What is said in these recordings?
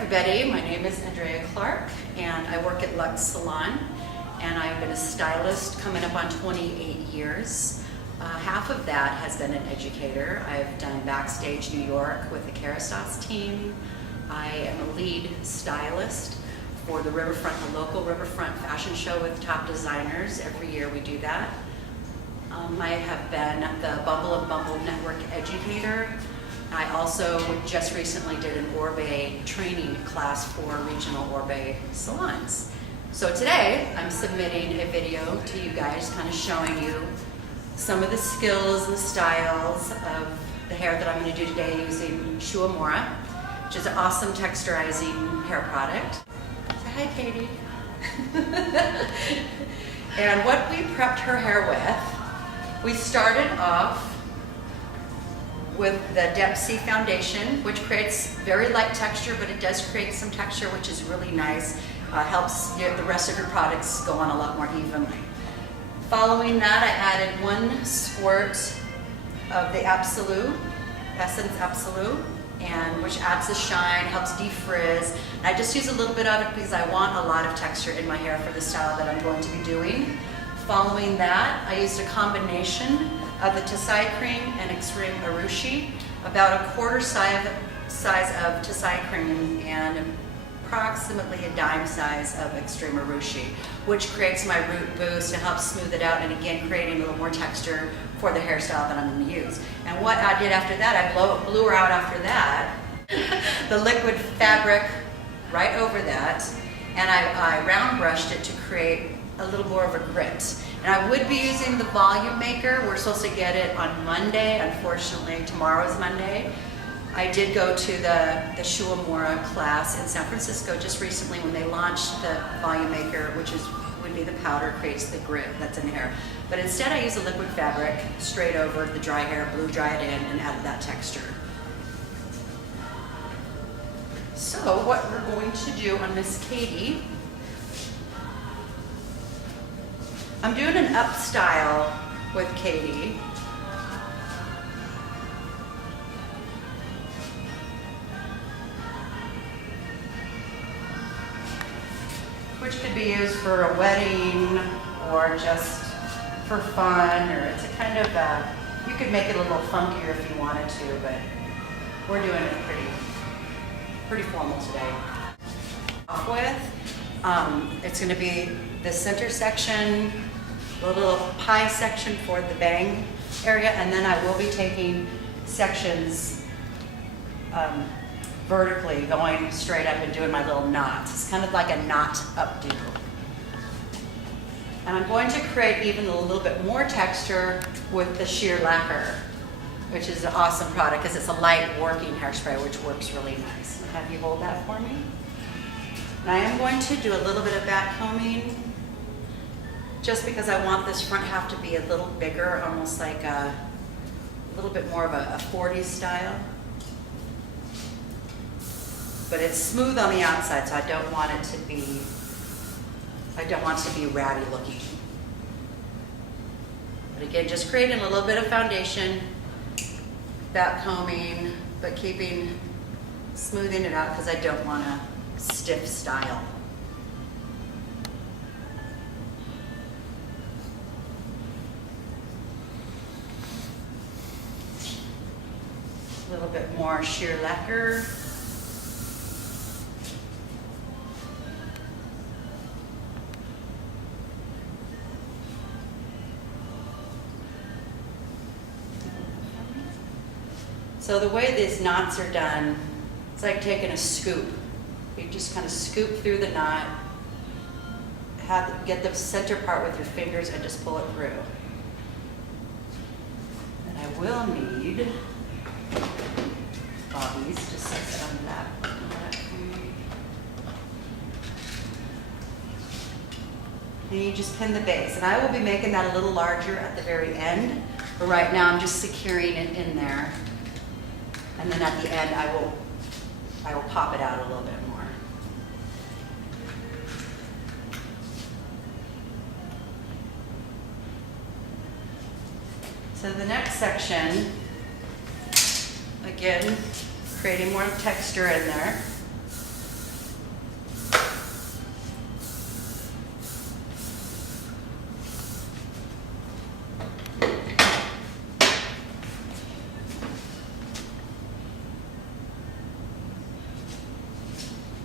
everybody, my name is Andrea Clarke and I work at Lux Salon, and I've been a stylist coming up on 28 years. Half of that has been an educator. I've done Backstage New York with the Kerastase team. I am a lead stylist for the Riverfront, the local Riverfront fashion show with top designers. Every year we do that. I have been the Bumble and Bumble Network educator. I also just recently did an Orbe training class for regional Orbe salons. So today I'm submitting a video to you guys, kind of showing you some of the skills and styles of the hair that I'm going to do today using Shu Uemura, which is an awesome texturizing hair product. Say hi, Katie. And what we prepped her hair with, we started off with the Depth-C foundation, which creates very light texture, but it does create some texture, which is really nice. Helps the rest of your products go on a lot more evenly. Following that, I added 1 squirt of the Essence Absolute, and which adds a shine, helps defrizz. And I just use a little bit of it because I want a lot of texture in my hair for the style that I'm going to be doing. Following that, I used a combination of the Tasai cream and Extreme Urushi, about 1/4 size of Tasai cream and approximately a dime size of Extreme Urushi, which creates my root boost and helps smooth it out, and again creating a little more texture for the hairstyle that I'm going to use. And what I did after that, I blew her out after that, the liquid fabric right over that, and I round brushed it to create a little more of a grit. And I would be using the volume maker. We're supposed to get it on Monday. Unfortunately, tomorrow is Monday. I did go to the Shu Uemura class in San Francisco just recently when they launched the volume maker, which would be the powder, creates the grit that's in the hair. But instead I used a liquid fabric straight over the dry hair, blew dry it in, and added that texture. So what we're going to do on Miss Katie, I'm doing an up style with Katie. Which could be used for a wedding or just for fun, or it's a kind of you could make it a little funkier if you wanted to, but we're doing it pretty formal today. Off with, it's going to be the center section, a little pie section for the bang area, and then I will be taking sections vertically, going straight up and doing my little knots. It's kind of like a knot updo. And I'm going to create even a little bit more texture with the sheer lacquer, which is an awesome product because it's a light working hairspray, which works really nice. I'll have you hold that for me. And I am going to do a little bit of back combing, just because I want this front half to be a little bigger, almost like a little bit more of a 40s style. But it's smooth on the outside, so I don't want it to be ratty looking. But again, just creating a little bit of foundation, back combing, but smoothing it out because I don't want a stiff style. A little bit more sheer lacquer. So the way these knots are done, it's like taking a scoop. You just kind of scoop through the knot, get the center part with your fingers and just pull it through. And I will need bobbies, just set on that. And you just pin the base. And I will be making that a little larger at the very end, but right now I'm just securing it in there. And then at the end, I will pop it out a little bit more. So the next section, again, creating more texture in there.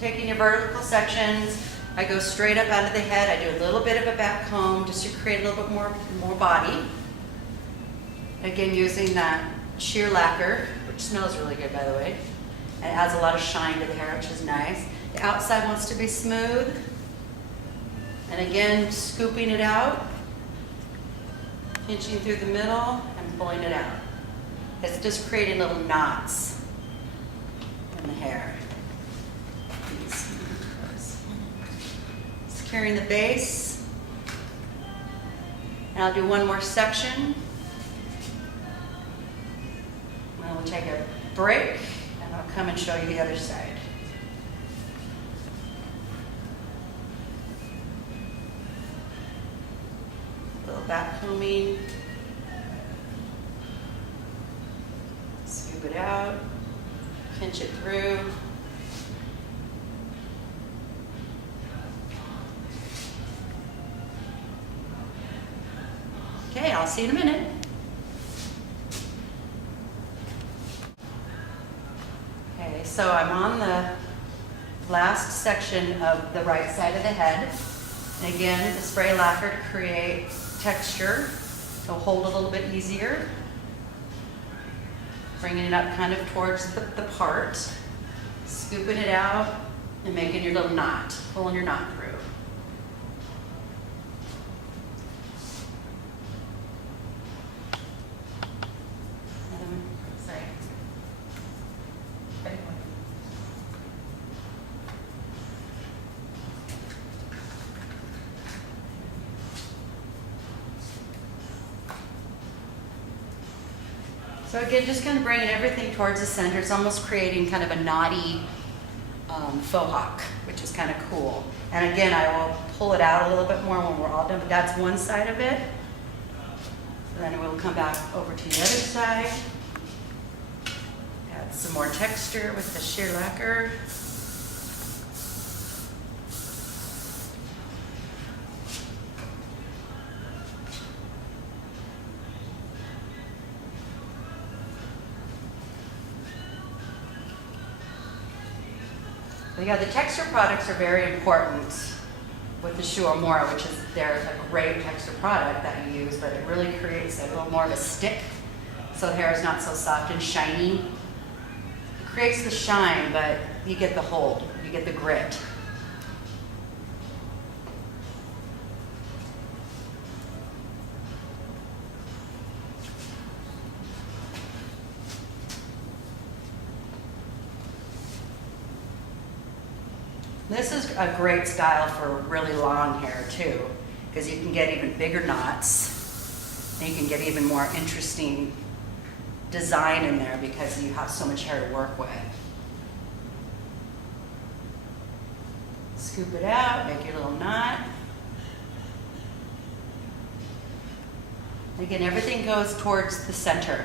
taking your vertical sections, I go straight up out of the head. I do a little bit of a back comb just to create a little bit more body. Again, using that sheer lacquer, which smells really good, by the way. And it adds a lot of shine to the hair, which is nice. The outside wants to be smooth. And again, scooping it out, pinching through the middle, and pulling it out. It's just creating little knots in the hair. Securing the base. And I'll do one more section. And then we'll take a break, and I'll come and show you the other side. A little back combing. Scoop it out. Pinch it through. Okay, I'll see you in a minute. Okay, so I'm on the last section of the right side of the head. And again, the spray lacquer to create texture, so hold a little bit easier. Bringing it up kind of towards the part, scooping it out, and making your little knot, pulling your knot through. So again, just kind of bringing everything towards the center. It's almost creating kind of a knotty faux hawk, which is kind of cool. And again, I will pull it out a little bit more when we're all done, but that's one side of it. So then we'll come back over to the other side. Add some more texture with the sheer lacquer. Yeah, the texture products are very important with the Shu Uemura, which is they're a great texture product that you use, but it really creates a little more of a stick, so the hair is not so soft and shiny. It creates the shine, but you get the hold, you get the grit. This is a great style for really long hair too, because you can get even bigger knots, and you can get even more interesting design in there because you have so much hair to work with. Scoop it out, make your little knot. Again, everything goes towards the center.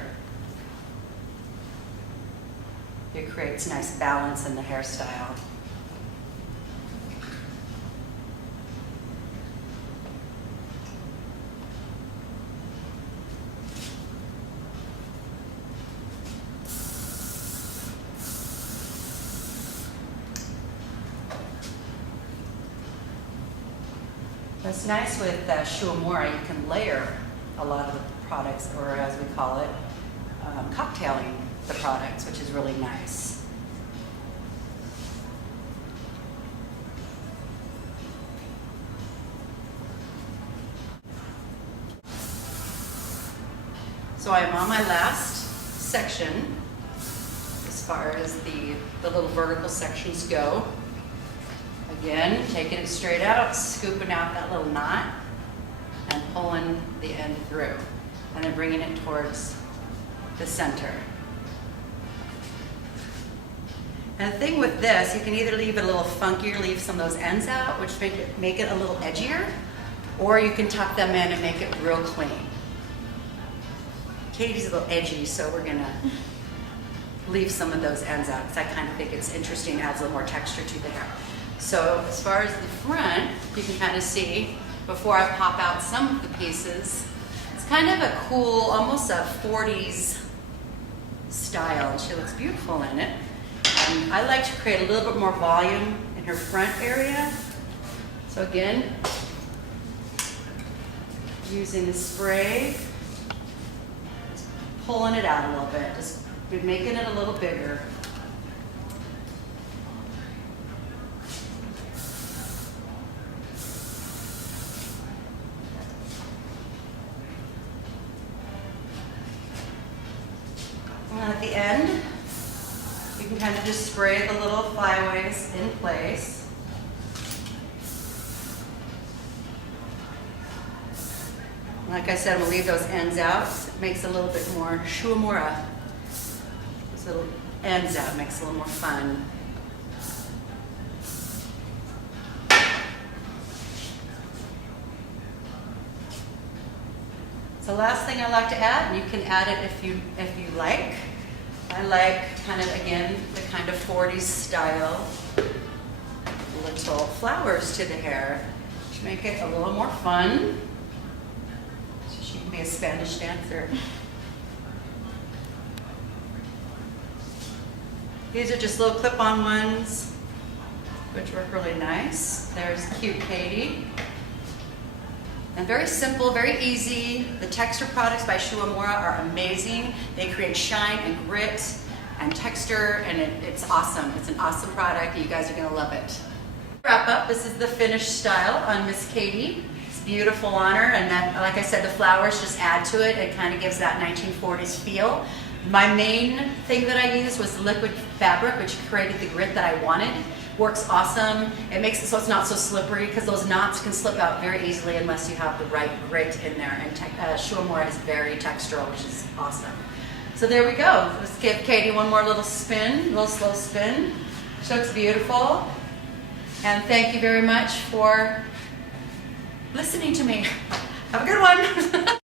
It creates nice balance in the hairstyle. What's nice with Shu Uemura, you can layer a lot of the products, or as we call it, cocktailing the products, which is really nice. So I'm on my last section as far as the little vertical sections go. Again, taking it straight out, scooping out that little knot, and pulling the end through, and then bringing it towards the center. And the thing with this, you can either leave it a little funky or leave some of those ends out, which make it a little edgier, or you can tuck them in and make it real clean. Katie's a little edgy, so we're gonna leave some of those ends out, because I kind of think it's interesting, adds a little more texture to the hair. So as far as the front, you can kind of see, before I pop out some of the pieces, it's kind of a cool, almost a 40s style, and she looks beautiful in it. button. I like to create a little bit more volume in her front area. So again, using the spray, just pulling it out a little bit, just making it a little bigger. And at the end, you can kind of just spray the little flyaways in place. Like I said, I'm going to leave those ends out. It makes it a little bit more Shu Uemura. Those little ends out makes it a little more fun. So last thing I like to add, and you can add it if you like. I like kind of, again, the kind of 40s style little flowers to the hair to make it a little more fun. So she can be a Spanish dancer. These are just little clip-on ones, which work really nice. There's cute Katie. And very simple, very easy. The texture products by Shu Uemura are amazing. They create shine and grit and texture, and it's awesome. It's an awesome product. You guys are gonna love it. Wrap up, this is the finished style on Miss Katie. It's beautiful on her, and that, like I said, the flowers just add to it. It kind of gives that 1940s feel. My main thing that I used was liquid fabric, which created the grit that I wanted. Works awesome. It makes it so it's not so slippery, because those knots can slip out very easily unless you have the right grit in there. And Shu Uemura is very textural, which is awesome. So there we go. Let's give Katie one more little spin, a little slow spin. She looks beautiful. And thank you very much for listening to me. Have a good one.